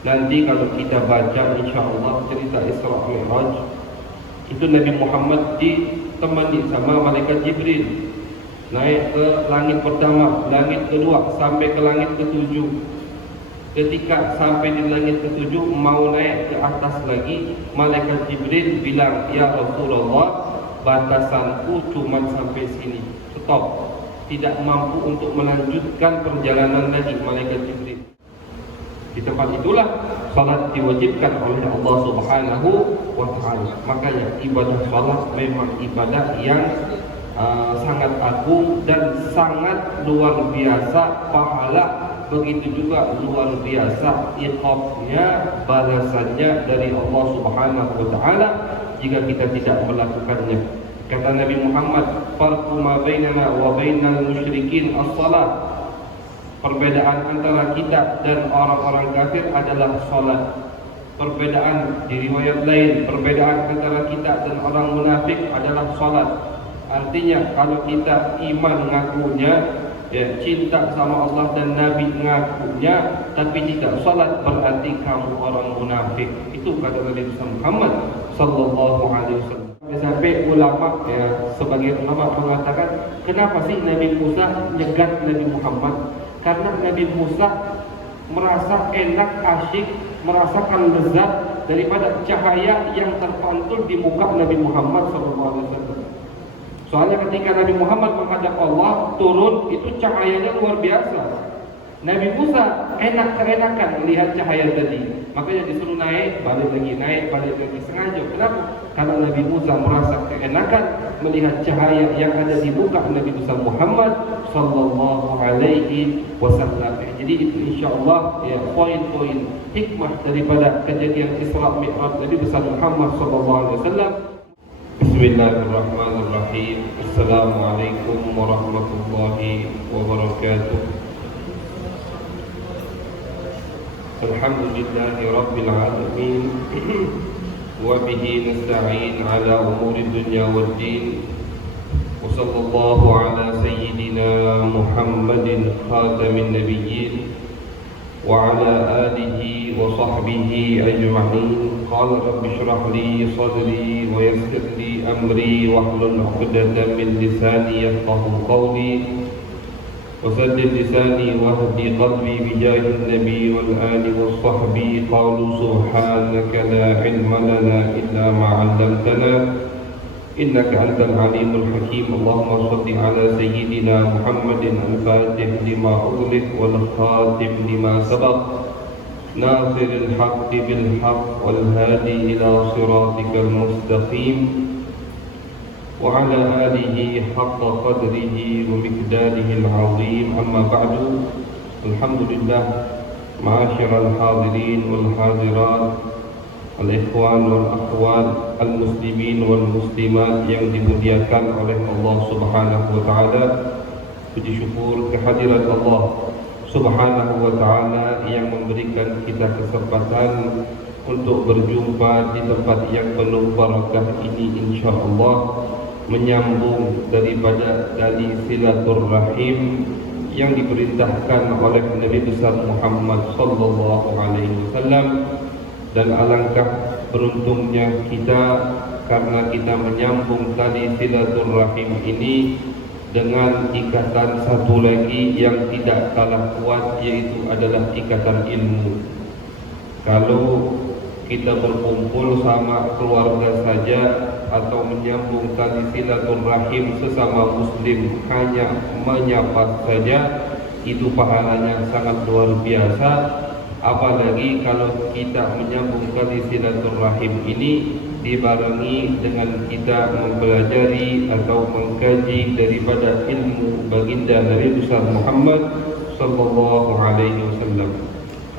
Nanti kalau kita baca insya-Allah cerita Isra Mi'raj, itu Nabi Muhammad ditemani sama malaikat Jibril naik ke langit pertama, langit kedua, sampai ke langit ketujuh. Ketika sampai di langit ketujuh, mau naik ke atas lagi, malaikat Jibril bilang, "Ya Rasulullah, batasanku cuma sampai sini, stop, tidak mampu untuk melanjutkan perjalanan lagi." Malaikat Jibril. Di tempat itulah salat diwajibkan oleh Allah Subhanahu wa Ta'ala. Makanya ibadah salat memang ibadah yang sangat agung dan sangat luar biasa pahala. Begitu juga luar biasa iqabnya, balasannya dari Allah Subhanahu wa Ta'ala jika kita tidak melakukannya. Kata Nabi Muhammad, "Farqu ma bainana wa bainal musyrikin as-salat." Perbedaan antara kita dan orang-orang kafir adalah salat. Perbedaan di riwayat lain, perbedaan antara kita dan orang munafik adalah salat. Artinya kalau kita iman ngakunya, ya, cinta sama Allah dan Nabi ngakunya, tapi tidak salat, berarti kamu orang munafik. Itu kata Nabi Muhammad sallallahu alaihi wasallam. Sampai ulama, ya, sebagian ulama mengatakan, kenapa sih Nabi Musa nyegat Nabi Muhammad? Karena Nabi Musa merasa enak, asyik, merasakan lezat daripada cahaya yang terpantul di muka Nabi Muhammad SAW. Soalnya ketika Nabi Muhammad menghadap Allah turun, itu cahayanya luar biasa. Nabi Musa enak-enakan melihat cahaya tadi, makanya disuruh naik, balik lagi sengaja. Kenapa? Karena Nabi Musa merasa keenakan melihat cahaya yang ada di muka Nabi Muhammad sallallahu alaihi wasallam. Jadi itu insyaallah, ya, poin-poin hikmah daripada kejadian Isra Mi'raj Nabi besar Muhammad sallallahu alaihi wasallam. Bismillahirrahmanirrahim. Assalamualaikum warahmatullahi wabarakatuh. Alhamdulillahi Rabbil Alamin. Wa bihi nasta'in ala umuri dunya wad din. Wa sallallahu ala sayyidina Muhammadin khatamin nabiyyin wa ala alihi wa sahbihi ajma'in. Qala rabbi shrah li sadri wa yassir li amri wahlul 'uqdatam min lisani yafqahu qawli. وسدد لساني واهدي قلبي بجاه النبي والآل والصحب. قالوا سبحانك لا علم لنا إلا ما علمتنا إنك أنت العليم الحكيم. اللهم صل على سيدنا محمد الفاتح لما أغلق والخاتم لما سبق ناصر الحق بالحق والهادي إلى صراطك المستقيم وعلى آله حق قدره ومقداره العظيم. أما بعد. الحمد لله معاشر الحاضرين والحاضرات, al-ikhwan wal akhwat, al-muslimin wal muslimat yang dimuliakan oleh Allah Subhanahu wa Ta'ala. Puji syukur kehadirat Allah Subhanahu wa Ta'ala yang memberikan kita kesempatan untuk berjumpa di tempat yang penuh barakah ini, insya-Allah, menyambung daripada tali silaturrahim yang diperintahkan oleh Nabi besar Muhammad sallallahu alaihi wasallam. Dan alangkah beruntungnya kita karena kita menyambung tali silaturrahim ini dengan ikatan satu lagi yang tidak kalah kuat, yaitu adalah ikatan ilmu. Kalau kita berkumpul sama keluarga saja atau menyambung tali silaturahim sesama muslim hanya menyapa saja, itu pahalanya sangat luar biasa. Apalagi kalau kita menyambung tali silaturahim ini dibarengi dengan kita mempelajari atau mengkaji daripada ilmu baginda Nabi besar Muhammad sallallahu alaihi wasallam.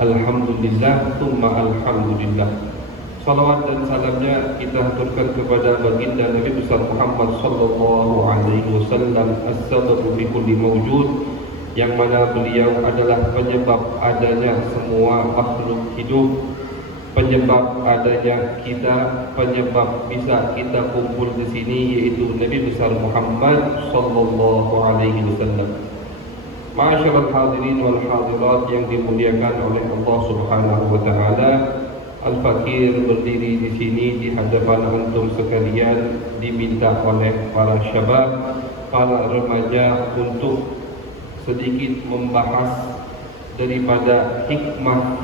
Alhamdulillah, thumma alhamdulillah. Salawat dan salamnya kita haturkan kepada baginda Nabi besar Muhammad sallallahu alaihi wasallam, as-sababu fi kulli mawjud, yang mana beliau adalah penyebab adanya semua makhluk hidup, penyebab adanya kita, penyebab bisa kita kumpul di sini, yaitu Nabi besar Muhammad sallallahu alaihi wasallam. Ma'asyiral hadirin wal hadirat yang dimuliakan oleh Allah Subhanahu wa taala, Al-Fakir berdiri di sini di hadapan antum sekalian diminta oleh para syabab, para remaja untuk sedikit membahas daripada hikmah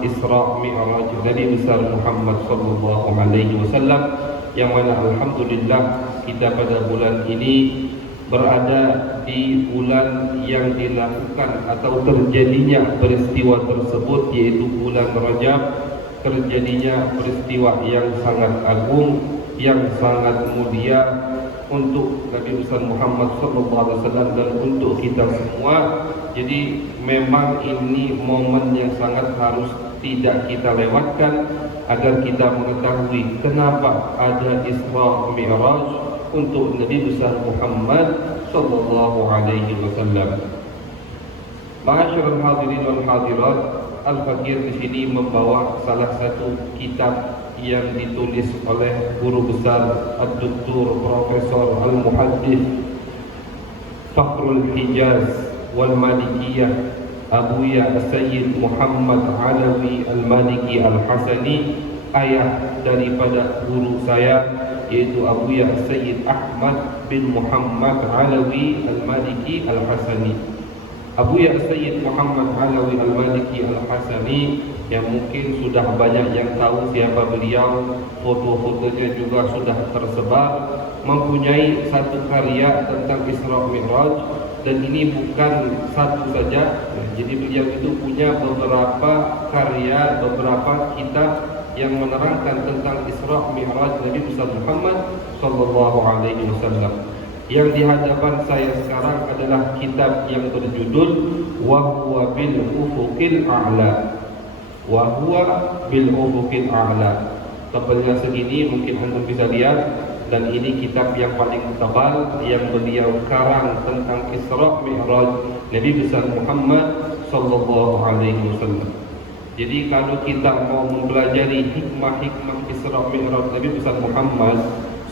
Isra Mi'raj Nabi besar Muhammad sallallahu alaihi wasallam, yang mana alhamdulillah kita pada bulan ini berada di bulan yang dilakukan atau terjadinya peristiwa tersebut, yaitu bulan Rajab, terjadinya peristiwa yang sangat agung, yang sangat mulia untuk Nabi besar Muhammad SAW dan untuk kita semua. Jadi memang ini momen yang sangat harus tidak kita lewatkan agar kita mengetahui kenapa ada Isra Mi'raj untuk Nabi besar Muhammad sallallahu alaihi wasallam. Ma'asyiral hadirin wal hadirat, Al-Fakir di sini membawa salah satu kitab yang ditulis oleh guru besar Ad-Doktor Profesor Al-Muhaddits Fakhrul Hijaz wal Malikiyah Abuya Sayyid Muhammad Alawi Al-Maliki Al-Hasani, ayah daripada guru saya yaitu Abuya Sayyid Ahmad bin Muhammad Alawi Al-Maliki Al-Hasani. Abuya Sayyid Muhammad Alawi Al-Maliki Al-Hasani yang mungkin sudah banyak yang tahu siapa beliau, foto-fotonya juga sudah tersebar, mempunyai satu karya tentang Isra Mi'raj, dan ini bukan satu saja. Jadi beliau itu punya beberapa karya, beberapa kitab yang menerangkan tentang Isra Mi'raj Nabi besar Muhammad sallallahu alaihi wasallam. Yang di hadapan saya sekarang adalah kitab yang berjudul Wa huwa bil ufuqil a'la. Wa huwa bil ufuqil a'la. Tebalnya segini mungkin anda bisa lihat, dan ini kitab yang paling tebal yang beliau karang tentang Isra Mi'raj Nabi besar Muhammad sallallahu alaihi wasallam. Jadi kalau kita mau mempelajari hikmah-hikmah Isra Mi'raj Nabi besar Muhammad,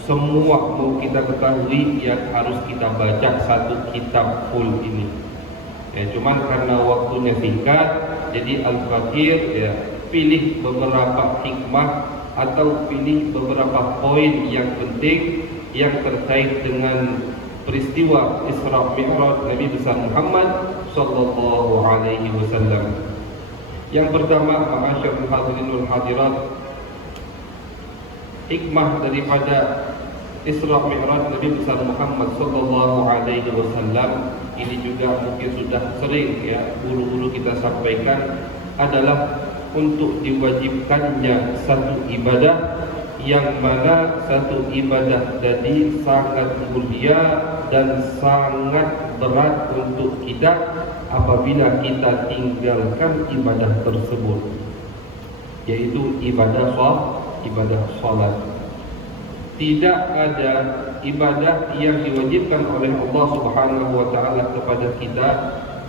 semua mau kita ketahui ya harus kita baca satu kitab full ini. Ya, cuman karena waktunya singkat, jadi Al-Fakir ya pilih beberapa hikmah atau pilih beberapa poin yang penting yang terkait dengan peristiwa Isra Mi'raj Nabi besar Muhammad sallallahu alaihi wasallam. Yang pertama, ma'asyiral hadirin wal hadirat, hikmah daripada Isra Mi'raj Nabi besar Muhammad sallallahu alaihi wasallam ini juga mungkin sudah sering ya guru-guru kita sampaikan, adalah untuk diwajibkannya satu ibadah yang mana satu ibadah tadi sangat mulia dan sangat berat untuk kita apabila kita tinggalkan ibadah tersebut, yaitu ibadah salat. Tidak ada ibadah yang diwajibkan oleh Allah Subhanahu wa taala kepada kita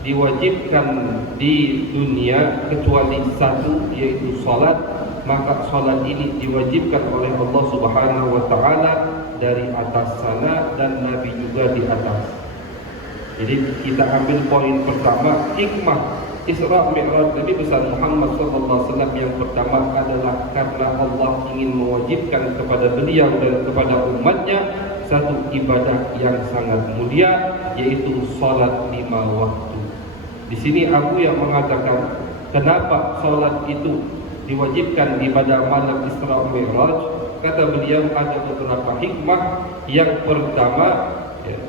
diwajibkan di dunia kecuali satu, yaitu salat. Maka salat ini diwajibkan oleh Allah Subhanahu wa taala dari atas sana dan Nabi juga di atas. Jadi kita ambil poin pertama, hikmah Isra Mi'raj Nabi besar Muhammad SAW yang pertama adalah karena Allah ingin mewajibkan kepada beliau dan kepada umatnya satu ibadah yang sangat mulia, yaitu salat 5 waktu. Di sini aku yang mengatakan kenapa salat itu diwajibkan di pada malam Isra Mi'raj. Kata beliau ada beberapa hikmah. Yang pertama,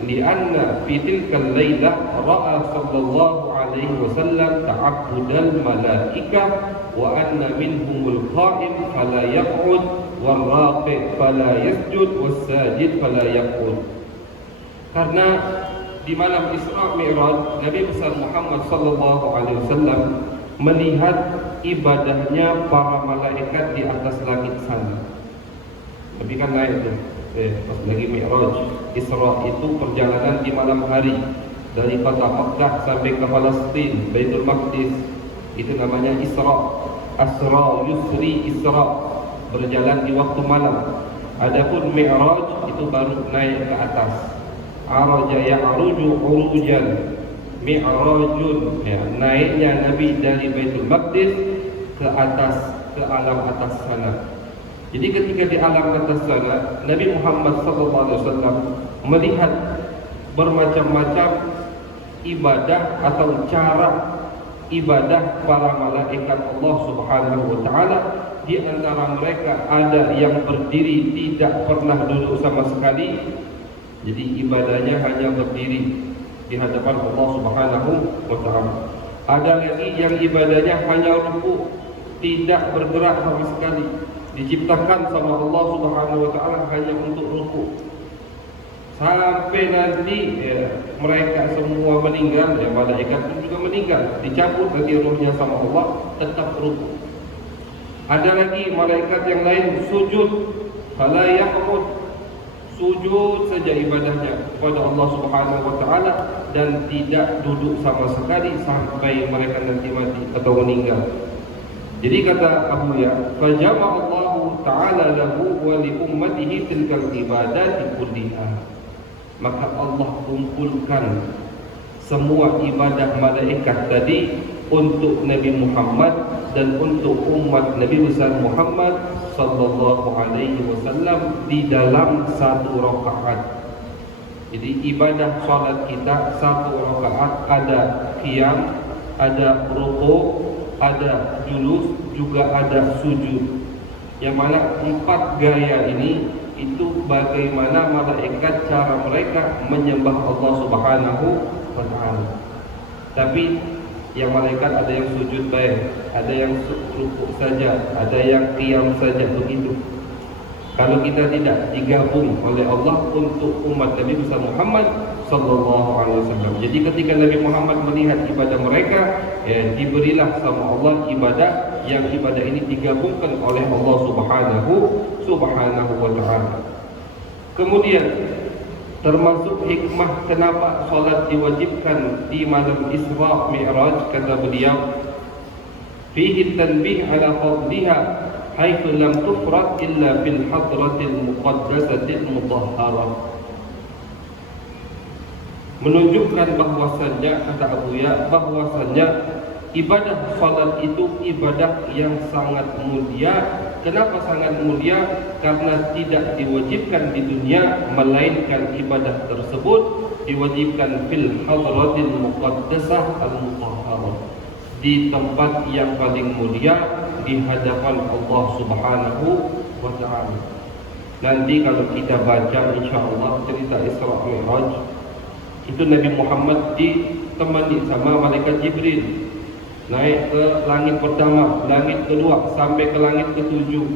lianna fi tilkal lailah ra'a sallallahu alaihi wasallam ta'abbudal malaikah wa anna minhumul qa'im fala yaq'ud wal raqi fala yasjud was sajid fala yaq'ud. Karena di malam Isra Mi'raj Nabi besar Muhammad sallallahu alaihi wasallam melihat ibadahnya para malaikat di atas langit sana. Nabi kan naik tuh pas lagi Mi'raj. Isra itu perjalanan di malam hari dari kota Makkah sampai ke Palestin, Baitul Maqdis. Itu namanya Isra. Asra yusri Isra, berjalan di waktu malam. Adapun Mi'raj itu baru naik ke atas. Araja ya'ruju urujan. mi'rajun, ya, naiknya Nabi dari Baitul Maqdis ke alam atas sana. Jadi ketika di alam atas sana, Nabi Muhammad SAW melihat bermacam-macam ibadah atau cara ibadah para malaikat Allah Subhanahu wa taala. Di antara mereka ada yang berdiri, tidak pernah duduk sama sekali. Jadi ibadahnya hanya berdiri di hadapan Allah Subhanahu wa taala. Ada lagi yang ibadahnya hanya ruku, tidak bergerak sama sekali. Diciptakan sama Allah Subhanahu wa taala hanya untuk ruku. Sampai nanti mereka semua meninggal, malaikat pun juga meninggal, dicabut nanti ruhnya sama Allah, tetap ruku. Ada lagi malaikat yang lain sujud, fala yaqud, sujud saja ibadahnya kepada Allah Subhanahu wa taala dan tidak duduk sama sekali sampai mereka nanti mati atau meninggal. Jadi kata Abu Ya, fajama Allah taala lahu wa li ummatihi tilkal ibadati kulliha. Maka Allah kumpulkan semua ibadah malaikat tadi untuk Nabi Muhammad dan untuk umat Nabi besar Muhammad sallallahu alaihi wasallam di dalam satu rakaat. Jadi ibadah salat kita satu rakaat ada qiyam, ada ruku', ada julus, juga ada sujud. Yang mana 4 gaya ini itu bagaimana malaikat cara mereka menyembah Allah Subhanahu wa taala. Tapi yang malaikat ada yang sujud baik, ada yang rukuk saja, ada yang qiyam saja, begitu. Kalau kita tidak digabung oleh Allah untuk umat Nabi besar Muhammad sallallahu alaihi wasallam. Jadi ketika Nabi Muhammad melihat ibadah mereka, diberilah sama Allah ibadah yang ibadah ini digabungkan oleh Allah Subhanahu wa taala. Kemudian termasuk hikmah kenapa salat diwajibkan di malam Isra Mi'raj, kata beliau, fihi tanbih ala fadliha haitsu lam tufrad illa fil hadratil muqaddasatil mutahharah. Menunjukkan bahwasannya, kata Abu Ya, bahwasannya ibadah salat itu ibadah yang sangat mulia. Kenapa sangat mulia? Karena tidak diwajibkan di dunia, melainkan ibadah tersebut diwajibkan fil hadratil muqaddasah al-mutahharah, di tempat yang paling mulia, di hadapan Allah Subhanahu wa taala. Nanti kalau kita baca insyaallah cerita Isra Mi'raj, itu Nabi Muhammad ditemani sama malaikat Jibril naik ke langit pertama, langit kedua, sampai ke langit ketujuh.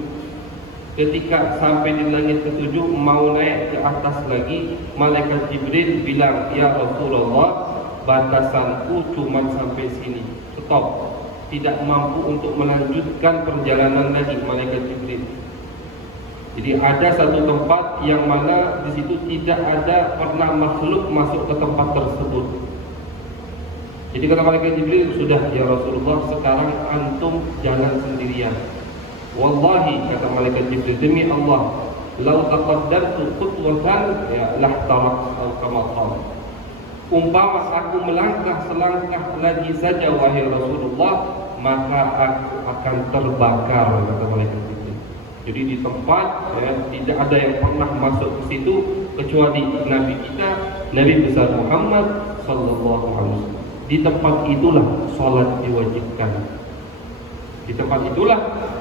Ketika sampai di langit ketujuh, mau naik ke atas lagi, malaikat Jibril bilang, ya Rasulullah, batasanku cuma sampai sini, stop, tidak mampu untuk melanjutkan perjalanan lagi, malaikat Jibril. Jadi ada satu tempat yang mana di situ tidak ada pernah makhluk masuk ke tempat tersebut. Jadi kata malaikat Jibril, sudah ya Rasulullah, sekarang antum jalan sendirian. Wallahi, kata malaikat Jibril, demi Allah, lau taqaddartu khutwatan ya lahtarak kama qala. Umpama aku melangkah selangkah lagi saja wahai Rasulullah, maka aku akan terbakar, kata malaikat Jibril. Jadi di tempat tidak ada yang pernah masuk ke situ kecuali Nabi kita, Nabi besar Muhammad sallallahu alaihi wasallam. Di tempat itulah salat diwajibkan. Di tempat itulah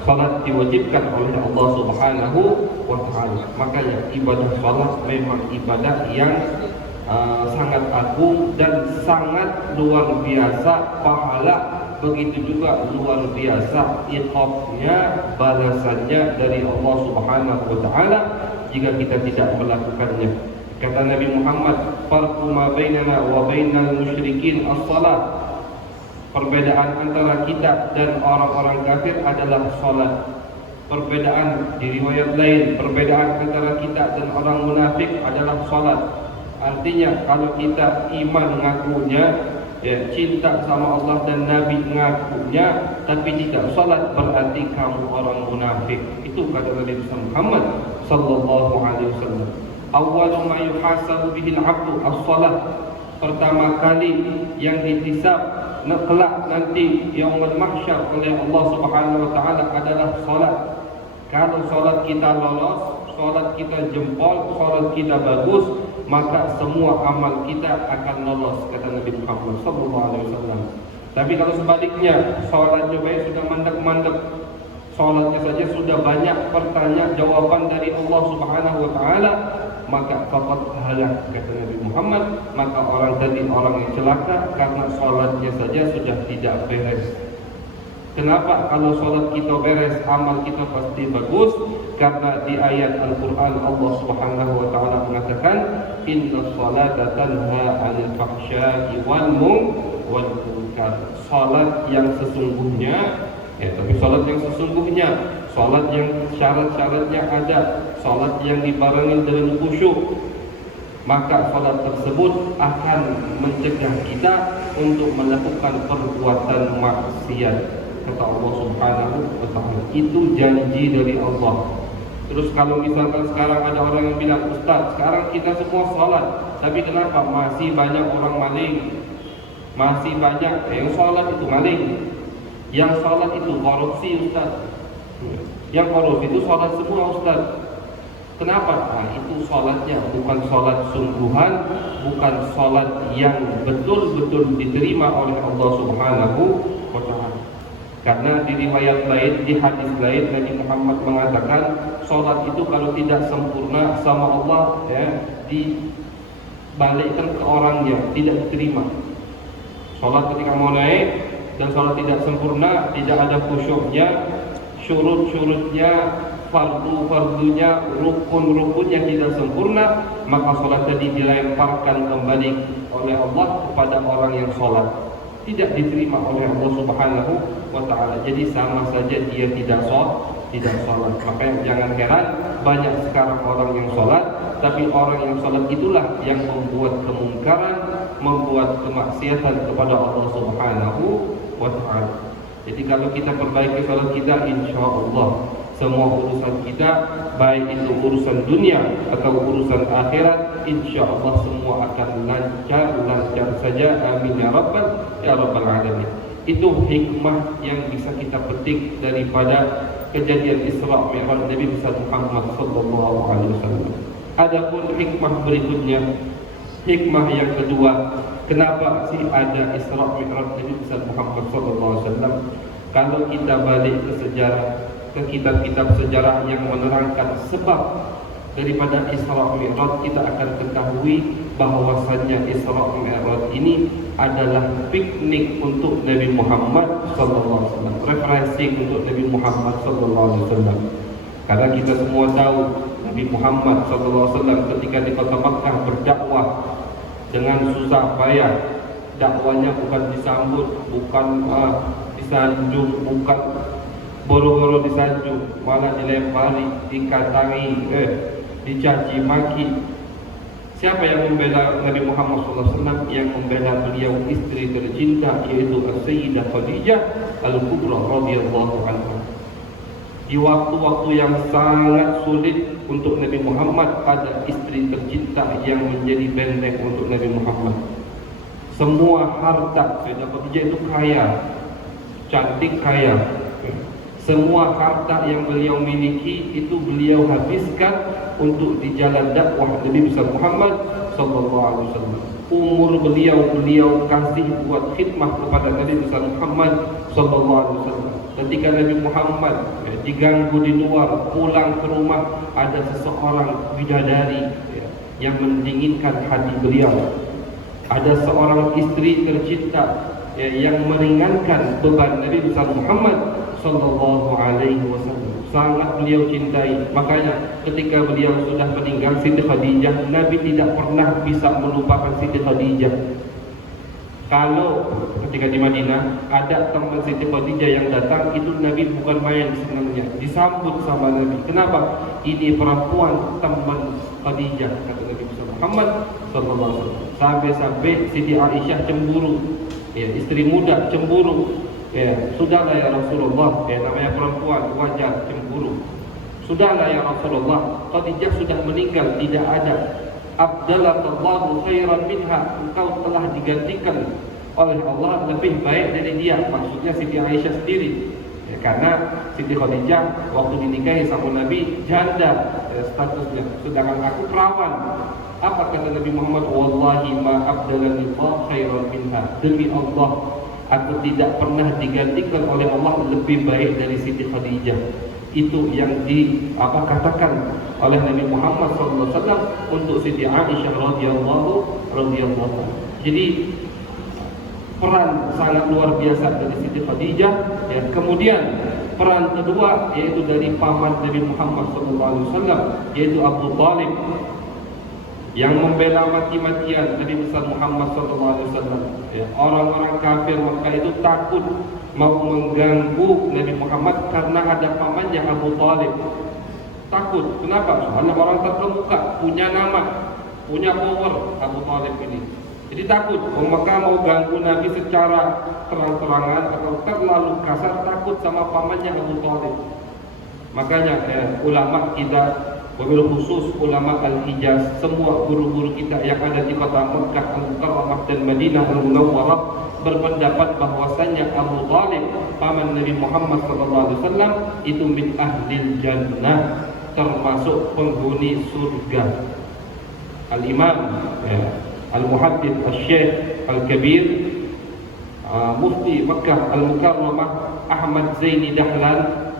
salat diwajibkan oleh Allah Subhanahu wa taala. Makanya ibadah salat memang ibadah yang sangat agung dan sangat luar biasa pahala. Begitu juga luar biasa iqabnya, balasannya dari Allah Subhanahu wa taala jika kita tidak melakukannya. Kata Nabi Muhammad, farqu ma bainana wa bainal musyrikin as-salat. Perbedaan antara kita dan orang-orang kafir adalah salat. Perbedaan di riwayat lain, perbedaan antara kita dan orang munafik adalah salat. Artinya kalau kita iman ngakunya, cinta sama Allah dan Nabi ngakunya, tapi tidak salat, berarti kamu orang munafik. Itu kata Nabi Muhammad sallallahu alaihi wasallam. Awwalu ma yuhasabu bihil 'abdu as-salat. pertama kali yang dihisab kelak nanti yaumul mahsyar oleh Allah Subhanahu wa taala adalah salat. Kalau salat kita lolos, salat kita jempol, salat kita bagus, maka semua amal kita akan lolos, kata Nabi Muhammad sallallahu alaihi wasallam. Tapi kalau sebaliknya, salatnya baik sudah mandek-mandek, salatnya saja sudah banyak pertanyaan jawaban dari Allah Subhanahu wa taala, maka faqad halak, kata Nabi Muhammad, maka orang tadi orang yang celaka karena salatnya saja sudah tidak beres. Kenapa? Kalau salat kita beres, amal kita pasti bagus. Karena di ayat Al-Quran Allah Subhanahu wa taala mengatakan, inna salata tanha 'anil fahsya'i wal munkar. Salat yang sesungguhnya, tapi salat yang sesungguhnya, salat yang syarat-syaratnya ada, salat yang dibarengi dengan khusyuk, maka salat tersebut akan mencegah kita untuk melakukan perbuatan maksiat, kata Allah Subhanahu wa taala. Itu janji dari Allah. Terus kalau misalkan sekarang ada orang yang bilang, Ustaz, sekarang kita semua salat, tapi kenapa masih banyak orang maling? Masih banyak yang salat itu maling, yang salat itu korupsi, Ustaz. Yang korupsi itu salat semua, Ustaz. Kenapa? Nah, itu salatnya bukan salat sungguhan, bukan salat yang betul-betul diterima oleh Allah Subhanahu wa taala. Karena di riwayat lain, di hadis lain, Nabi Muhammad mengatakan salat itu kalau tidak sempurna sama Allah, dibalikkan ke orangnya, tidak diterima. Salat ketika mau naik dan salat tidak sempurna, tidak ada khusyuknya, syurut-syurutnya, fardu-fardunya, rukun-rukunnya tidak sempurna, maka salat tadi dilemparkan kembali oleh Allah kepada orang yang salat, tidak diterima oleh Allah Subhanahu wa taala. Jadi sama saja dia tidak salat. Makanya jangan heran banyak sekarang orang yang salat, tapi orang yang salat itulah yang membuat kemungkaran, membuat kemaksiatan kepada Allah Subhanahu wa taala. Jadi kalau kita perbaiki salat kita, insyaallah semua urusan kita, baik itu urusan dunia atau urusan akhirat, insyaallah semua akan lancar saja. Amin ya rabbal alamin. Itu hikmah yang bisa kita petik daripada kejadian Isra Mi'raj Nabi Muhammad sallallahu alaihi wasallam. Adapun hikmah berikutnya, hikmah yang kedua, kenapa sih ada Isra Mi'raj Nabi Muhammad sallallahu alaihi wasallam? Kalau kita balik ke sejarah, ke kitab-kitab sejarah yang menerangkan sebab daripada Isra Mi'raj, kita akan ketahui bahwasannya Isra Mi'raj ini adalah piknik untuk Nabi Muhammad sallallahu alaihi wasallam, refreshing untuk Nabi Muhammad sallallahu alaihi wasallam. Karena kita semua tahu Nabi Muhammad sallallahu alaihi wasallam ketika di kota Makkah berdakwah dengan susah payah, dakwanya bukan disambut, bukan disanjung, bukan boro-boro disanjung, malah dilempari, dikatangi, dicaci maki. Siapa yang membela Nabi Muhammad SAW? Yang membela beliau istri tercinta, yaitu Sayyidah Khadijah Al-Kubra radhiyallahu anha. Di waktu-waktu yang sangat sulit untuk Nabi Muhammad, ada istri tercinta yang menjadi benteng untuk Nabi Muhammad. Semua harta Sayyidah Khadijah itu kaya, cantik, kaya. Semua harta yang beliau miliki itu beliau habiskan untuk di jalan dakwah Nabi besar Muhammad sallallahu alaihi wasallam. Umur beliau kasih buat khidmah kepada Nabi besar Muhammad sallallahu alaihi wasallam. Ketika Nabi Muhammad diganggu di luar, pulang ke rumah, ada seseorang bidadari yang mendinginkan hati beliau. Ada seorang istri tercinta yang meringankan beban Nabi besar Muhammad sallallahu alaihi wasallam. Sangat beliau cintai. Makanya ketika beliau sudah meninggal, Siti Khadijah, Nabi tidak pernah bisa melupakan Siti Khadijah. Kalau ketika di Madinah ada teman Siti Khadijah yang datang, itu Nabi bukan main senangnya, disambut sama Nabi. Kenapa? Ini perempuan teman Khadijah, kata Nabi Muhammad sallallahu alaihi wasallam. Sampai-sampai Siti Aisyah cemburu. Istri muda cemburu. Sudahlah ya Rasulullah, namanya perempuan wajar cemburu. Sudahlah ya Rasulullah, Khadijah sudah meninggal, tidak ada. abdalakallahu khairan minha, engkau telah digantikan oleh Allah lebih baik dari dia. Maksudnya Siti Aisyah sendiri ya, karena Siti Khadijah waktu dinikahi sama Nabi janda ya, statusnya, sedangkan aku perawan. Apa kata Nabi Muhammad? Wallahi ma abdalani Allah khairan minha, demi Allah aku tidak pernah digantikan oleh Allah lebih baik dari Siti Khadijah. Itu yang katakan oleh Nabi Muhammad SAW untuk Siti Aisyah radhiyallahu. Jadi peran sangat luar biasa dari Siti Khadijah ya. Kemudian peran kedua yaitu dari paman Nabi Muhammad SAW yaitu Abu Talib yang membela mati-matian Nabi besar Muhammad SAW ya. Orang-orang kafir Makkah itu takut mau mengganggu Nabi Muhammad karena ada pamannya Abu Talib. Takut, kenapa? Soalnya orang terkemuka, punya nama, punya power Abu Talib ini. Jadi takut, Maka mau ganggu Nabi secara terang-terangan atau terlalu kasar, takut sama pamannya Abu Talib. Makanya ulama kita, wabil khusus ulama Al-Hijaz, semua guru-guru kita yang ada di kota Mekah, Al-Mukarramah dan Madinah Al-Munawwarah berpendapat bahwasannya Abu Talib paman Nabi Muhammad SAW itu min ahlil jannah, termasuk penghuni surga. Al-Imam Al-Muhaddits Al-Syekh Al-Kabir Mufti Mekah Al-Mukarramah Ahmad Zaini Dahlan.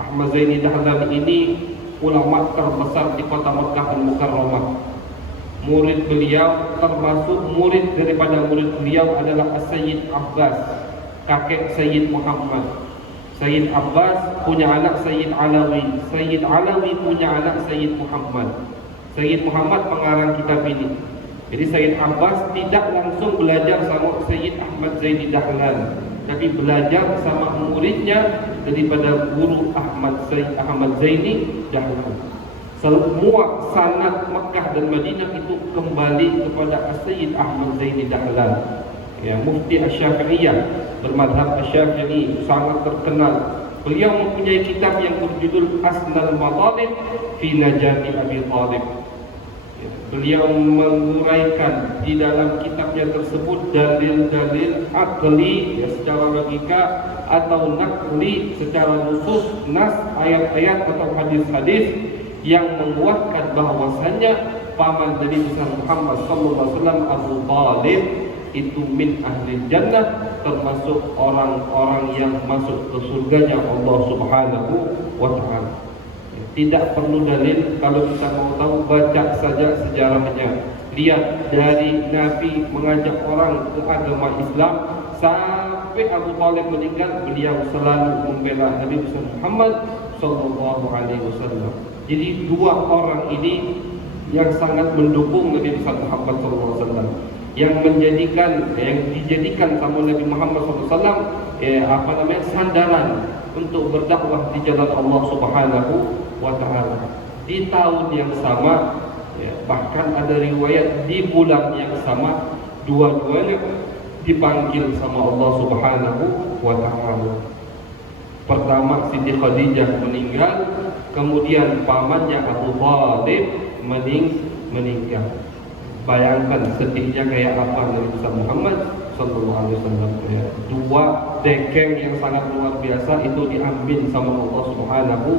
Ahmad Zaini Dahlan ini ulama terbesar di kota Mekah Al-Mukarramah. Murid beliau, termasuk murid daripada murid beliau adalah Sayyid Abbas, kakek Sayyid Muhammad. Sayyid Abbas punya anak Sayyid Alawi, Sayyid Alawi punya anak Sayyid Muhammad. Sayyid Muhammad pengarang kitab ini. Jadi Sayyid Abbas tidak langsung belajar sama Sayyid Ahmad Zaini Dahlan, tapi belajar sama muridnya daripada guru Sayyid Ahmad Zaini Dahlan. Semua sanad Mekah dan Madinah itu kembali kepada Sayyid Ahmad Zaini Dahlan ya, Mufti Asy-Syafi'iyah, bermadhab Asy-Syafi'i, sangat terkenal. Beliau mempunyai kitab yang berjudul Asnal Matalib fi Najati Abi Talib ya. Beliau menguraikan di dalam kitabnya tersebut dalil-dalil akli ya, secara logika atau nakli secara nusus, nas, ayat-ayat atau hadis-hadis yang menguatkan bahwasannya paman Nabi besar Muhammad SAW Abu Talib itu min ahli jannah, termasuk orang-orang yang masuk ke surganya Allah Subhanahu wa Ta'ala. Tidak perlu dalil, kalau kita mau tahu baca saja sejarahnya. Lihat dari Nabi mengajak orang ke agama Islam sampai Abu Talib meninggal, beliau selalu membela Nabi besar Muhammad SAW. Jadi dua orang ini yang sangat mendukung Nabi besar Muhammad SAW, yang dijadikan sama Nabi Muhammad SAW sandaran untuk berdakwah di jalan Allah Subhanahu wa Ta'ala. Di tahun yang sama ya, bahkan ada riwayat di bulan yang sama, dua-duanya dipanggil sama Allah Subhanahu wa Ta'ala. Pertama Siti Khadijah meninggal, kemudian pamannya Abu Talib meninggal. Bayangkan sedihnya kayak apa Nabi besar Muhammad SAW ya. Dua dekeng yang sangat luar biasa itu diambil sama Allah Subhanahu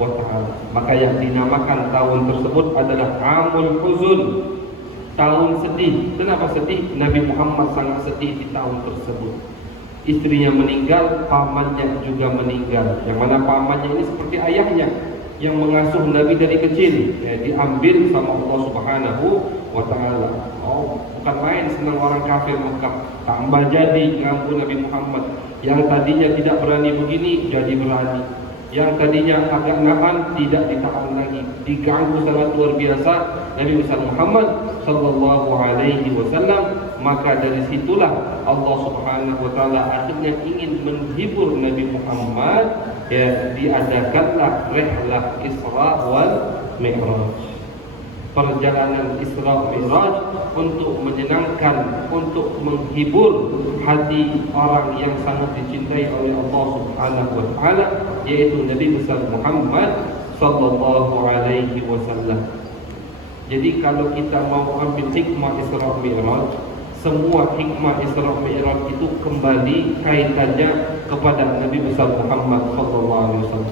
wa Ta'ala. Maka yang dinamakan tahun tersebut adalah Amul Huzun, tahun sedih. Kenapa sedih? Nabi Muhammad sangat sedih di tahun tersebut. Istrinya meninggal, pamannya juga meninggal. Yang mana pamannya ini seperti ayahnya yang mengasuh Nabi dari kecil ya, diambil sama Allah Subhanahu wa Ta'ala. Oh, bukan main senang orang kafir Mekah, tambah jadi ngambul Nabi Muhammad. Yang tadinya tidak berani begini jadi berani, yang tadinya agak nahan tidak ditahan lagi, diganggu sangat luar biasa Nabi besar Muhammad sallallahu alaihi wasallam. Maka dari situlah Allah Subhanahu wa Ta'ala akhirnya ingin menghibur Nabi Muhammad ya, diadakanlah rihlah Isra wal Mi'raj, perjalanan Isra Mi'raj untuk menyenangkan, untuk menghibur hati orang yang sangat dicintai oleh Allah Subhanahu wa Ta'ala, yaitu Nabi besar Muhammad sallallahu alaihi wasallam. Jadi kalau kita mau ambil hikmah Isra Mi'raj, semua hikmah Isra Mi'raj itu kembali kaitannya kepada Nabi besar Muhammad SAW.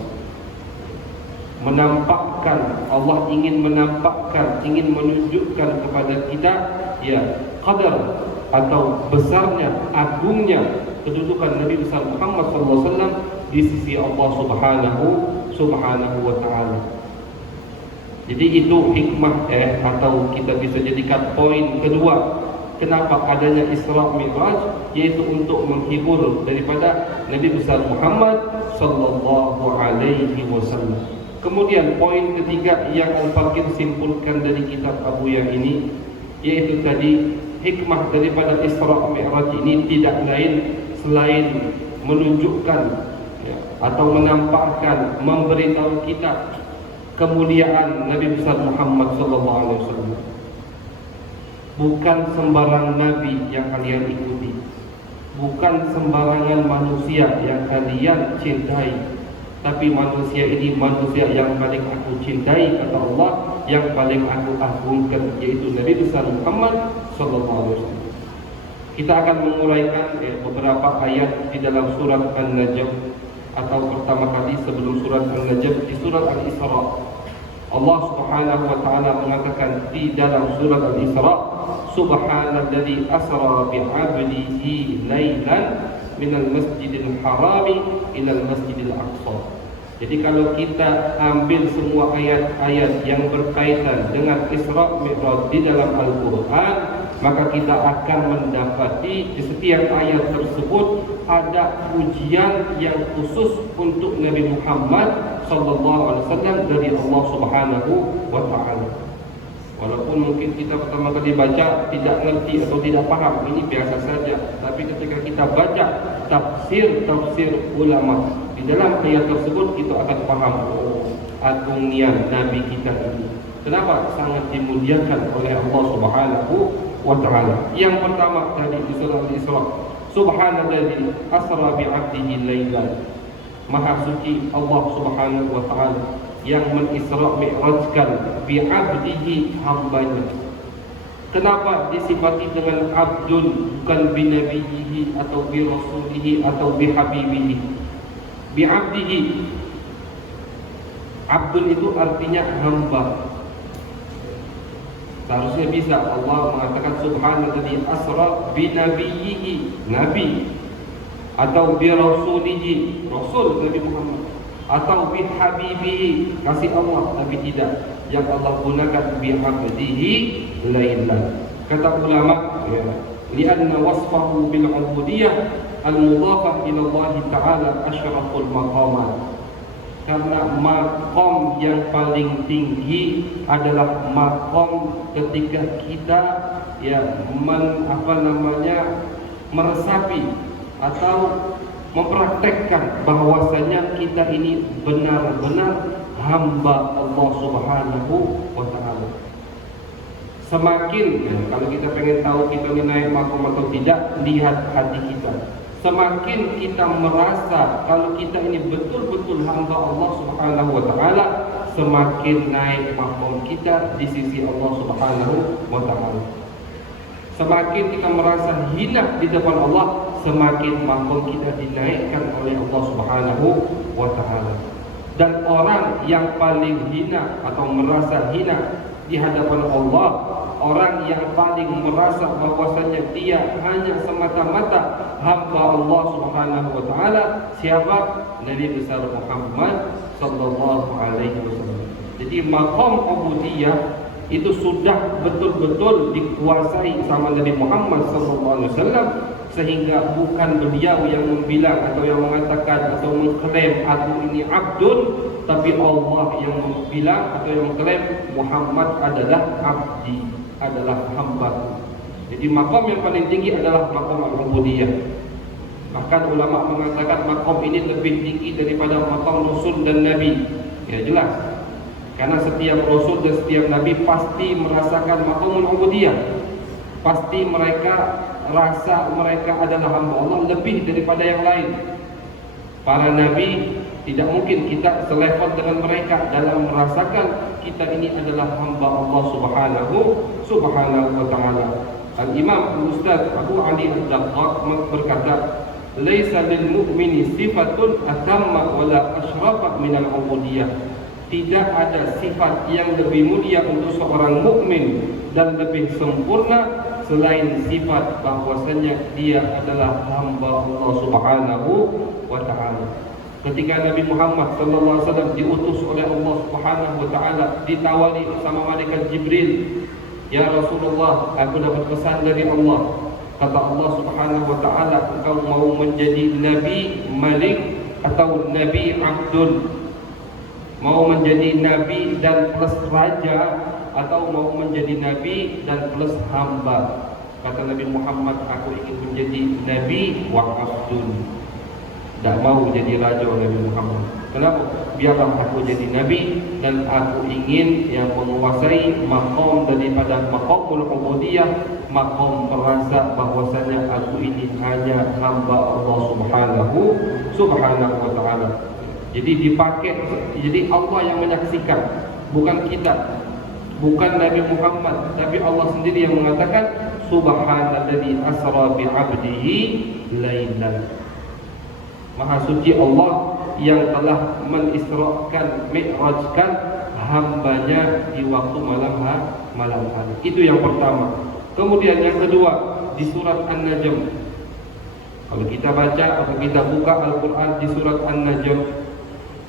Menampakkan, Allah ingin menampakkan, ingin menunjukkan kepada kita ya qadar atau besarnya, agungnya kedudukan Nabi besar Muhammad SAW di sisi Allah Subhanahu wa ta'ala. Jadi itu hikmah atau kita bisa jadikan poin kedua kenapa adanya Isra Mi'raj, yaitu untuk menghibur daripada Nabi besar Muhammad sallallahu alaihi wasallam. Kemudian poin ketiga yang Al-Faqih simpulkan dari kitab Abu Ya ini, yaitu tadi hikmah daripada Isra Mi'raj ini tidak lain selain menunjukkan ya, atau menampakkan, memberitahu kita kemuliaan Nabi besar Muhammad sallallahu alaihi wasallam. Bukan sembarang nabi yang kalian ikuti, bukan sembarangan manusia yang kalian cintai, tapi manusia ini manusia yang paling aku cintai, kata Allah, yang paling aku agungkan, yaitu Nabi besar Muhammad sallallahu alaihi wasallam. Kita akan menguraikan beberapa ayat di dalam surat An-Najm, atau pertama kali sebelum surat An-Najm di surat Al-Isra. Allah Subhanahu wa taala mengatakan di dalam surat Al-Isra, Subhanalladzi asra bi'abdihi lailan minal masjidil harami ilal masjidil aqsa. Jadi kalau kita ambil semua ayat-ayat yang berkaitan dengan Isra Mi'raj di dalam Al-Quran, maka kita akan mendapati di setiap ayat tersebut ada pujian yang khusus untuk Nabi Muhammad sallallahu alaihi wasallam dari Allah Subhanahu wa taala. Walaupun mungkin kita pertama kali baca tidak ngerti atau tidak paham, ini biasa saja. Tapi ketika kita baca tafsir ulama di dalam ayat tersebut, kita akan paham agungnya Nabi kita ini. Kenapa sangat dimuliakan oleh Allah Subhanahu wa taala. Yang pertama tadi di surah Al-Isra, Subhanalladzi asra bi'abdihi lailan. Maha suci Allah Subhanahu wa taala yang mengisra mi'rajkan bi'abdihi, hambanya. Kenapa disifati dengan abdun, bukan binabiyihi atau bi rasulihi atau bi habibihi? Bi'abdihi, abdun itu artinya hamba. Seharusnya bisa Allah mengatakan Subhanalladzi asra binabiyihi, nabi, atau bi rasulihi, rasul Nabi Muhammad, atau bi habibihi, kasih Allah, tapi tidak. Yang Allah gunakan bi abdihi lailan. Kata ulama ya, lianna wasfahu bil ubudiyah al mudhafah ila Allah taala asyraful maqamat. Karena maqam yang paling tinggi adalah maqam ketika kita ya meresapi atau mempraktekkan bahwasanya kita ini benar-benar hamba Allah Subhanahu wa taala. Semakin kalau kita pengen tahu kita ini naik maqam atau tidak, lihat hati kita. Semakin kita merasa kalau kita ini betul-betul hamba Allah Subhanahu wa taala, semakin naik maqam kita di sisi Allah Subhanahu wa taala. Semakin kita merasa hina di depan Allah, semakin maqam kita dinaikkan oleh Allah Subhanahu wa taala. Dan orang yang paling hina atau merasa hina di hadapan Allah, orang yang paling merasa bahwasanya dia hanya semata-mata hamba Allah Subhanahu wa taala, siapa? Nabi besar Muhammad sallallahu alaihi wasallam. Jadi maqam ubudiyah itu sudah betul-betul dikuasai sama Nabi Muhammad sallallahu alaihi wasallam, sehingga bukan beliau yang membilang atau yang mengatakan atau mengklaim aku ini abdun, tapi Allah yang bilang atau yang mengklaim Muhammad adalah abdi, adalah hamba. Jadi maqam yang paling tinggi adalah maqam al-ubudiyah. Bahkan ulama mengatakan maqam ini lebih tinggi daripada maqam rasul dan nabi. Ya jelas. Karena setiap rasul dan setiap nabi pasti merasakan maqam al-ubudiyah. Pasti mereka rasa mereka adalah hamba Allah lebih daripada yang lain. Para nabi Tidak mungkin kita selevel dengan mereka dalam merasakan kita ini adalah hamba Allah Subhanahu wa taala. Al-Imam Al-Ustaz Abu Ali Al-Daqqaq berkata, "Laisa lil mu'mini sifatun atamma wala asyrafa min al-'ubudiyah." Tidak ada sifat yang lebih mulia untuk seorang mukmin dan lebih sempurna selain sifat bahwasanya dia adalah hamba Allah Subhanahu wa taala. Ketika Nabi Muhammad sallallahu alaihi wasallam diutus oleh Allah Subhanahu wa taala, ditawari sama malaikat Jibril, "Ya Rasulullah, aku dapat pesan dari Allah." Kata Allah Subhanahu wa taala, "Engkau mau menjadi nabi malik atau nabi abdul? Mau menjadi nabi dan plus raja atau mau menjadi nabi dan plus hamba?" Kata Nabi Muhammad, "Aku ingin menjadi nabi wa abdul." Tak mau jadi raja Nabi Muhammad. Kenapa? Biarlah aku jadi nabi dan aku ingin yang menguasai maqam daripada maqamul ubudiyah, maqam merasa bahwasanya aku ini hanya hamba Allah Subhanahu wa taala. Jadi dipakai, jadi Allah yang menyaksikan, bukan kita, bukan Nabi Muhammad, tapi Allah sendiri yang mengatakan subhanalladzi asra bi 'abdihi lailan. Maha suci Allah yang telah menisrakan, mi'rajkan hambanya di waktu malam hari. Itu yang pertama. Kemudian yang kedua, di surat An-Najm. Kalau kita baca atau kita buka Al-Quran di surat An-Najm,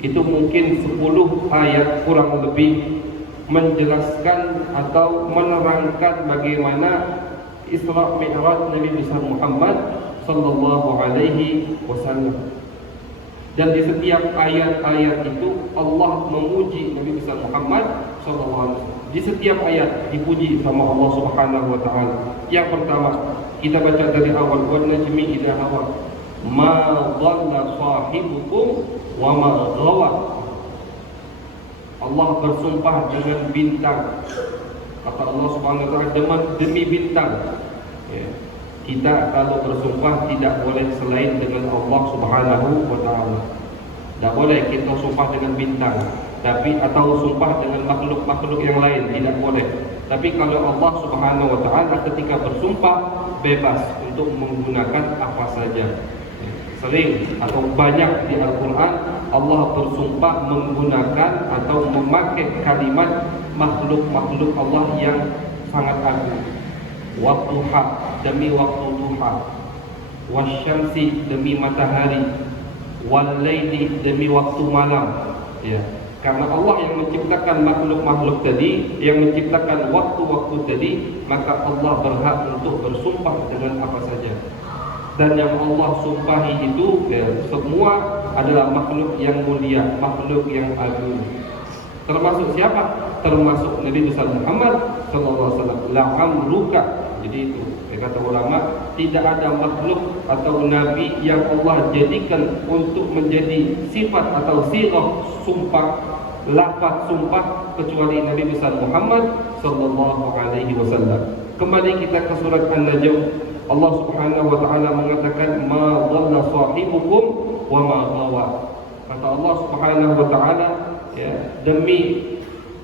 itu mungkin 10 ayat kurang lebih menjelaskan atau menerangkan bagaimana Isra Mi'raj Nabi besar Muhammad sallallahu alaihi wasallam. Dan di setiap ayat-ayat itu Allah memuji Nabi besar Muhammad sallallahu alaihi wasallam. Di setiap ayat dipuji sama Allah Subhanahu wa taala. Yang pertama, kita baca dari awal, "Wan najmi idza hawa ma dhalla sahibukum wa ma ghawa." Allah bersumpah dengan bintang. Kata Allah Subhanahu wa taala, demi bintang. Ya. Kita kalau bersumpah tidak boleh selain dengan Allah Subhanahu wa taala. Tidak boleh kita sumpah dengan bintang, tapi atau sumpah dengan makhluk-makhluk yang lain, tidak boleh. Tapi kalau Allah Subhanahu wa taala ketika bersumpah bebas untuk menggunakan apa saja. Sering atau banyak di Al-Qur'an Allah bersumpah menggunakan atau memakai kalimat makhluk-makhluk Allah yang sangat agung. Waktuha, demi waktu duha, wasyamsi, demi matahari, walaili, demi waktu malam. Ya, karena Allah yang menciptakan makhluk-makhluk tadi, yang menciptakan waktu-waktu tadi, maka Allah berhak untuk bersumpah dengan apa saja. Dan yang Allah sumpahi itu ya, semua adalah makhluk yang mulia, makhluk yang agung. Termasuk siapa? Termasuk Nabi besar Muhammad sallallahu alaihi wasallam. La'amruka. Jadi itu, kata ulama, tidak ada makhluk atau nabi yang Allah jadikan untuk menjadi sifat atau sirah sumpah, lafaz sumpah kecuali Nabi besar Muhammad sallallahu alaihi wasallam. Kembali kita ke surat An-Najm. Allah Subhanahu wa taala mengatakan, "Ma dhalla sahibukum wa ma ghawa." Kata Allah Subhanahu wa taala, ya, demi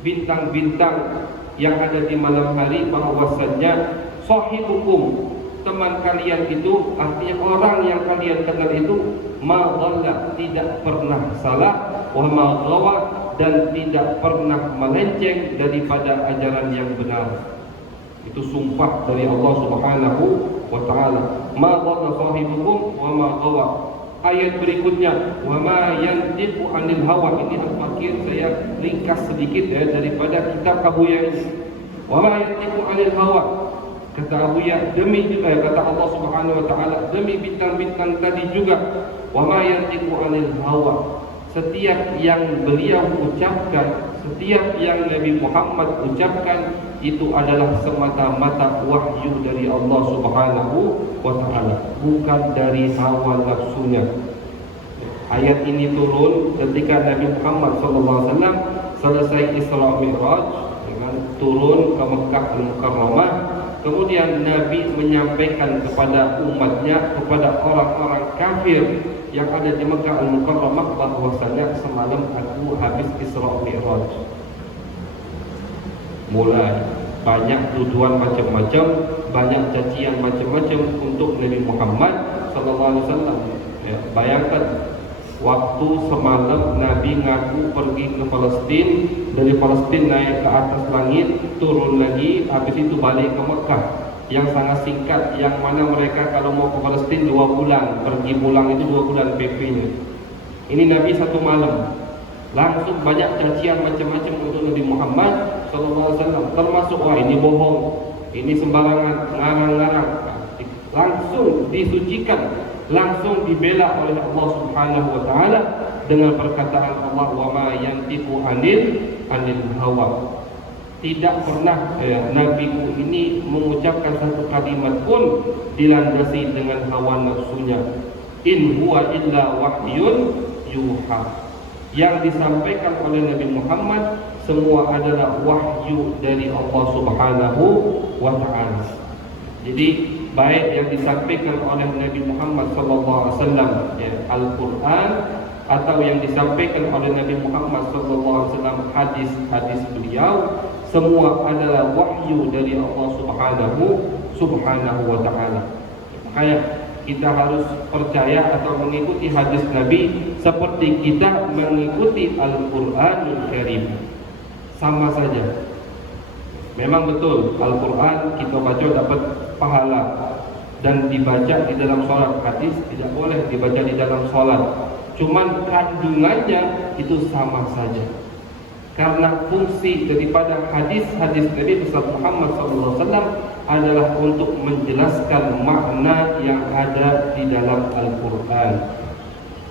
bintang-bintang yang ada di malam hari, bahwasannya sahibukum, teman kalian itu, artinya orang yang kalian kenal itu, ma dhalla, tidak pernah salah, wa ma ghawa, dan tidak pernah melenceng daripada ajaran yang benar. Itu sumpah dari Allah Subhanahu wa taala. Ma dhalla sahibukum wa ma ghawa. Ayat berikutnya, wa ma yantiqu 'anil hawa. Ini al-fakir, saya ringkas sedikit ya daripada kitab Abuya ini. Wa ma yantiqu 'anil hawa. Kata Abuya, demi juga kata Allah Subhanahu wa taala, demi bintang-bintang tadi juga, wa ma yantiqu 'anil hawa. Setiap yang beliau ucapkan, setiap yang Nabi Muhammad ucapkan, itu adalah semata-mata wahyu dari Allah Subhanahu wa taala, bukan dari hawa nafsunya. Ayat ini turun ketika Nabi Muhammad SAW selesai Isra Mi'raj, turun ke Mekah Al-Mukarramah. Kemudian Nabi menyampaikan kepada umatnya, kepada orang-orang kafir yang ada di Mekah Al-Mukarramah bahwasanya semalam aku habis Isra Mi'raj. Mulai banyak tuduhan macam-macam, banyak cacian macam-macam untuk Nabi Muhammad sallallahu alaihi wasallam. Ya, bayangkan waktu semalam Nabi ngaku pergi ke Palestin, dari Palestin naik ke atas langit, turun lagi, habis itu balik ke Mekah. Yang sangat singkat, yang mana mereka kalau mau ke Palestin 2 bulan, pergi pulang itu 2 bulan PP-nya. Ini Nabi 1 malam. Langsung banyak cacian macam-macam untuk Nabi Muhammad SAW. Termasuk, wah ini bohong, ini sembarangan, ngarang-ngarang. Langsung disucikan, langsung dibela oleh Allah Subhanahu wa taala dengan perkataan Allah, wa ma yantiqu anil hawa. Tidak pernah Nabiku ini mengucapkan satu kalimat pun dilandasi dengan hawa nafsunya. In huwa illa wahyun yuha. Yang disampaikan oleh Nabi Muhammad semua adalah wahyu dari Allah Subhanahu wa taala. Jadi baik yang disampaikan oleh Nabi Muhammad SAW, Al-Quran, atau yang disampaikan oleh Nabi Muhammad SAW, hadis-hadis beliau, semua adalah wahyu dari Allah Subhanahu wa taala. Makanya kita harus percaya atau mengikuti hadis Nabi seperti kita mengikuti Al-Qur'anul Karim. Sama saja. Memang betul Al-Quran kita baca dapat pahala dan dibaca di dalam sholat. Hadis tidak boleh dibaca di dalam sholat. Cuman kandungannya itu sama saja. Karena fungsi daripada hadis-hadis Nabi Muhammad SAW adalah untuk menjelaskan makna yang ada di dalam Al-Quran.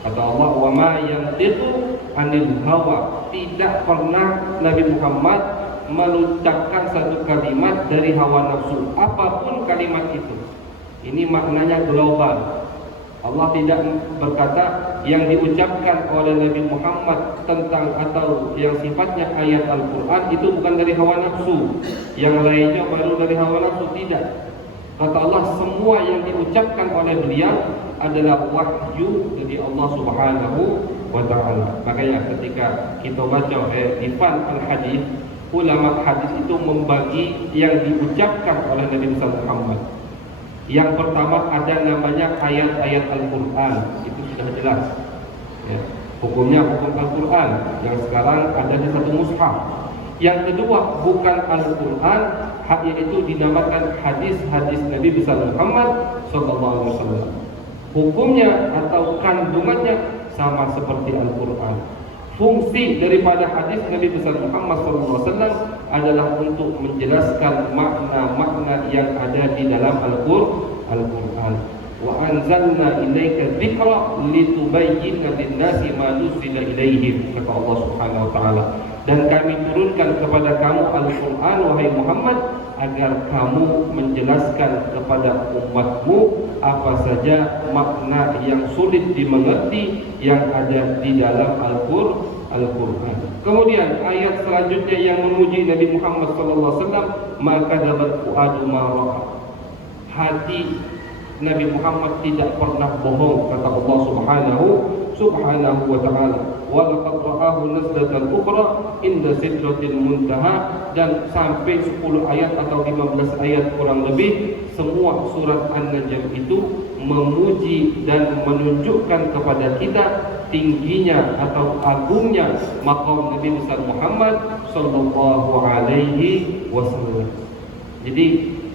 Kata Allah, wa ma yantiqu anil hawa. Tidak pernah Nabi Muhammad mengucapkan satu kalimat dari hawa nafsu, apapun kalimat itu. Ini maknanya global. Allah tidak berkata yang diucapkan oleh Nabi Muhammad tentang atau yang sifatnya ayat Al-Quran itu bukan dari hawa nafsu, yang lainnya baru dari hawa nafsu. Tidak. Kata Allah, semua yang diucapkan oleh beliau adalah wahyu dari Allah Subhanahu wa ta'ala. Makanya ketika kita baca Ifan al-Hadis, ulama hadis itu membagi yang diucapkan oleh Nabi Muhammad. Yang pertama ada namanya ayat-ayat Al-Quran, itu sudah jelas ya. Hukumnya hukum Al-Quran yang sekarang ada di satu mushaf. Yang kedua bukan Al-Quran, yaitu dinamakan hadis-hadis Nabi besar Muhammad SAW. Hukumnya atau kandungannya sama seperti Al-Quran. Fungsi daripada hadis Nabi besar Muhammad SAW adalah untuk menjelaskan makna-makna yang ada di dalam Al-Quran. Wa anzalna ilaika dzikra litubayyana lin-nasi ma nuzila ilaihim, kata Allah Subhanahu wa taala. Dan kami turunkan kepada kamu Al-Quran, wahai Muhammad, agar kamu menjelaskan kepada umatmu apa saja makna yang sulit dimengerti yang ada di dalam Al-Quran. Kemudian ayat selanjutnya yang memuji Nabi Muhammad SAW, maka dapat fuadu ma ra'a. Hati Nabi Muhammad tidak pernah bohong, kata Allah Subhanahu wa ta'ala. Wa laqad ra'ahu nazlatan ukhra inda sidratil muntaha. Dan sampai 10 ayat atau 15 ayat kurang lebih, semua surat An-Najm itu memuji dan menunjukkan kepada kita tingginya atau agungnya maqam Nabi besar Muhammad sallallahu alaihi wasallam. Jadi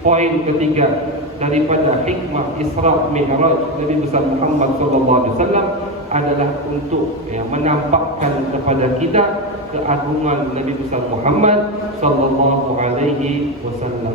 poin ketiga daripada hikmah Isra Mi'raj Nabi besar Muhammad sallallahu alaihi wasallam adalah untuk menampakkan kepada kita keagungan Nabi besar Muhammad sallallahu alaihi wasallam.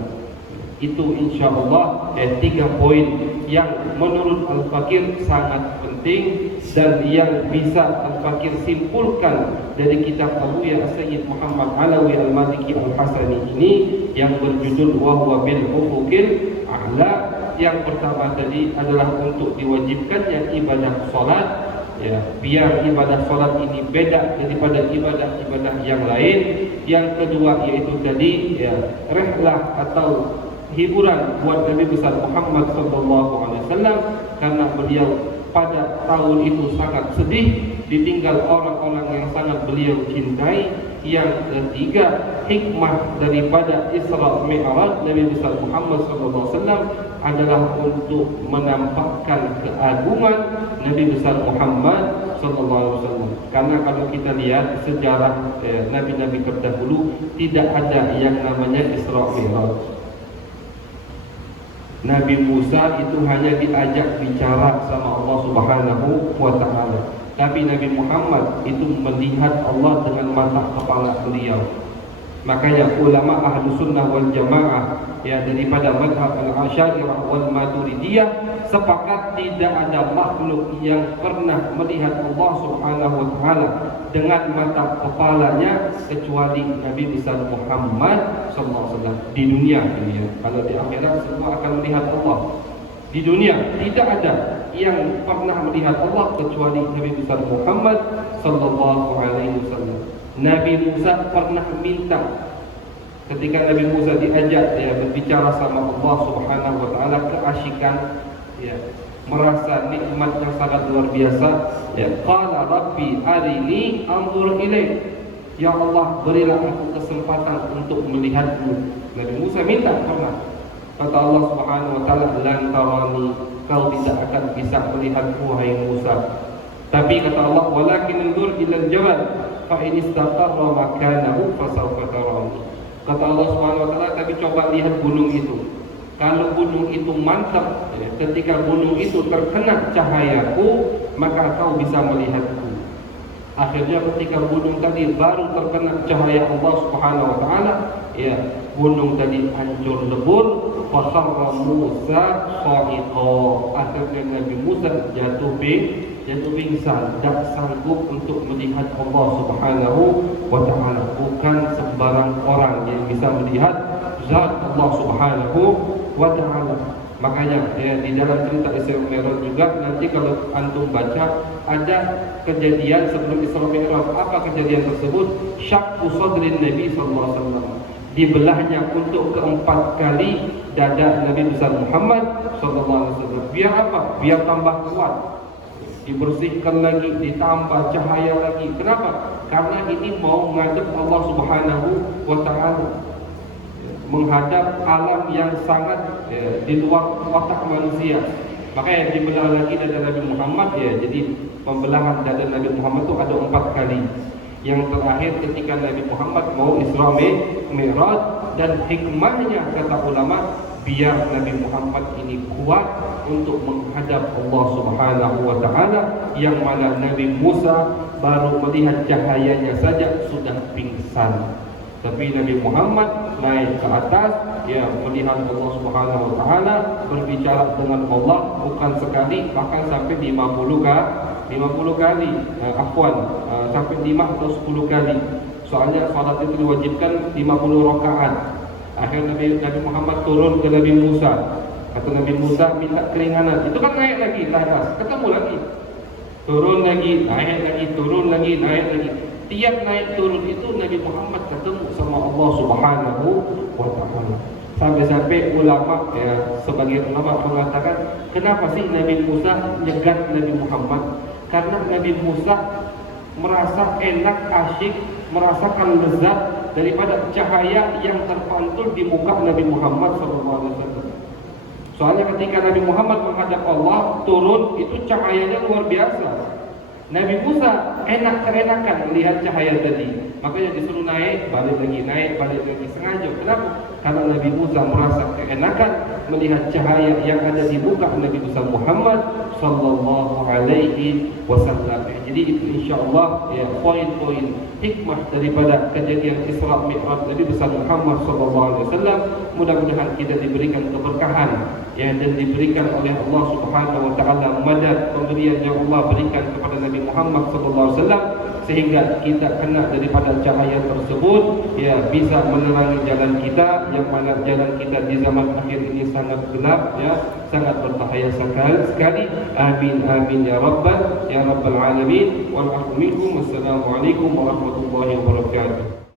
Itu insyaallah 3 poin yang menurut Al-Fakir sangat penting dan yang bisa Al-Fakir simpulkan dari kitab Abu Ya Sayyid Muhammad Alawi Al-Maliki Al-Hasani ini yang berjudul Wa huwa bil ufuqil a'la. Yang pertama tadi adalah untuk diwajibkannya ibadah salat, ya, biar ibadah salat ini beda daripada ibadah-ibadah yang lain. Yang kedua yaitu tadi rehlah atau hiburan buat Nabi besar Muhammad SAW, karena beliau pada tahun itu sangat sedih, ditinggal orang-orang yang sangat beliau cintai. Yang ketiga, hikmah daripada Isra Mi'raj Nabi besar Muhammad SAW adalah untuk menampakkan keagungan Nabi besar Muhammad SAW. Karena kalau kita lihat sejarah Nabi-Nabi terdahulu, tidak ada yang namanya Isra Mi'raj. Nabi Musa itu hanya diajak bicara sama Allah Subhanahu wa Ta'ala. Tapi Nabi Muhammad itu melihat Allah dengan mata kepala beliau. Makanya ulama ahlu sunnah wal jamaah daripada madhab al-Asy'ariyah wal Maturidiyah sepakat tidak ada makhluk yang pernah melihat Allah Subhanahu wa Ta'ala dengan mata kepalanya kecuali Nabi besar Muhammad SAW di dunia ini. Kalau di akhirat semua akan melihat Allah. Di dunia tidak ada yang pernah melihat Allah kecuali Nabi besar Muhammad sallallahu alaihi wasallam. Nabi Musa pernah minta ketika Nabi Musa diajak berbicara sama Allah Subhanahu wa Ta'ala, keasyikan merasa nikmat yang sangat luar biasa. Qala rabbi arini anzur ilaik. Ya Allah, berilah aku kesempatan untuk melihatmu. Nabi Musa minta pernah. Kata Allah Subhanahu wa Ta'ala, lan tarani, kau tidak akan bisa melihatku wahai Musa. Tapi kata Allah, walakin anzur ila al-jabal fa in istaqarra makanahu fasawfa tarani. Kata Allah Subhanahu wa Ta'ala, tapi coba lihat gunung itu. Kalau gunung itu mantap, ketika gunung itu terkena cahayaku, maka kau bisa melihatku. Akhirnya ketika gunung tadi baru terkena cahaya Allah Subhanahu wa Ta'ala, gunung tadi hancur lebur. Fakharra Musa sa'iqa. Akhirnya Nabi Musa jatuh pingsan, tak sanggup untuk melihat Allah Subhanahu wa Ta'ala. Bukan sembarang orang yang bisa melihat zat Allah Subhanahu wa Ta'ala. Makanya di dalam cerita Isra Mi'raj juga nanti kalau antum baca ada kejadian sebelum Isra Mi'raj. Apa kejadian tersebut? Syaqqu sadrin Nabi sallallahu alaihi wasallam. Dibelahnya untuk keempat kali dada Nabi besar Muhammad sallallahu alaihi wasallam. Biar apa? Biar tambah kuat. Dibersihkan lagi, ditambah cahaya lagi. Kenapa? Karena ini mau menghadap Allah Subhanahu wa Ta'ala, menghadap alam yang sangat di luar watak manusia. Makanya dibelah lagi dada Nabi Muhammad jadi pembelahan dada Nabi Muhammad itu ada 4 kali. Yang terakhir ketika Nabi Muhammad mau Isra Mi'raj, dan hikmahnya kata ulama biar Nabi Muhammad ini kuat untuk menghadap Allah Subhanahu wa Ta'ala, yang mana Nabi Musa baru melihat cahayanya saja sudah pingsan. Tapi Nabi Muhammad naik ke atas, melihat Allah Subhanahu wa Ta'ala, berbicara dengan Allah bukan sekali, bahkan sampai 50 kali, sampai 5 atau 10 kali. Soalnya salat itu diwajibkan 50 rakaat. Akhirnya Nabi Muhammad turun ke Nabi Musa. Kata Nabi Musa, minta keringanan. Itu kan naik lagi ke atas, ketemu lagi. Turun lagi, naik lagi, turun lagi, naik lagi. Tiap naik turun itu Nabi Muhammad ketemu sama Allah Subhanahu wa Ta'ala. Sampai-sampai ulama sebagai ulama mengatakan, kenapa sih Nabi Musa nyegat Nabi Muhammad? Karena Nabi Musa merasa enak, asyik, merasakan lezat daripada cahaya yang terpantul di muka Nabi Muhammad SAW. Soalnya ketika Nabi Muhammad menghadap Allah turun, itu cahayanya luar biasa. Nabi Musa enak-enakan melihat cahaya tadi, makanya disuruh naik, balik lagi, naik, balik lagi, sengaja. Kenapa? Karena Nabi Musa merasa keenakan melihat cahaya yang ada di muka Nabi Musa Muhammad sallallahu alaihi wasallam. Jadi itu insyaallah poin-poin hikmah daripada kejadian Isra Mi'raj Nabi besar Muhammad sallallahu alaihi wasallam. Mudah-mudahan kita diberikan keberkahan dan diberikan oleh Allah Subhanahu wa Ta'ala madad pemberian yang Allah berikan kepada Nabi Muhammad sallallahu alaihi wasallam, sehingga kita kena daripada cahaya tersebut bisa menerangi jalan kita, yang mana jalan kita di zaman akhir ini sangat gelap, sangat berbahaya sekali. Amin amin ya rabbal alamin. Wassalamualaikum warahmatullahi wabarakatuh.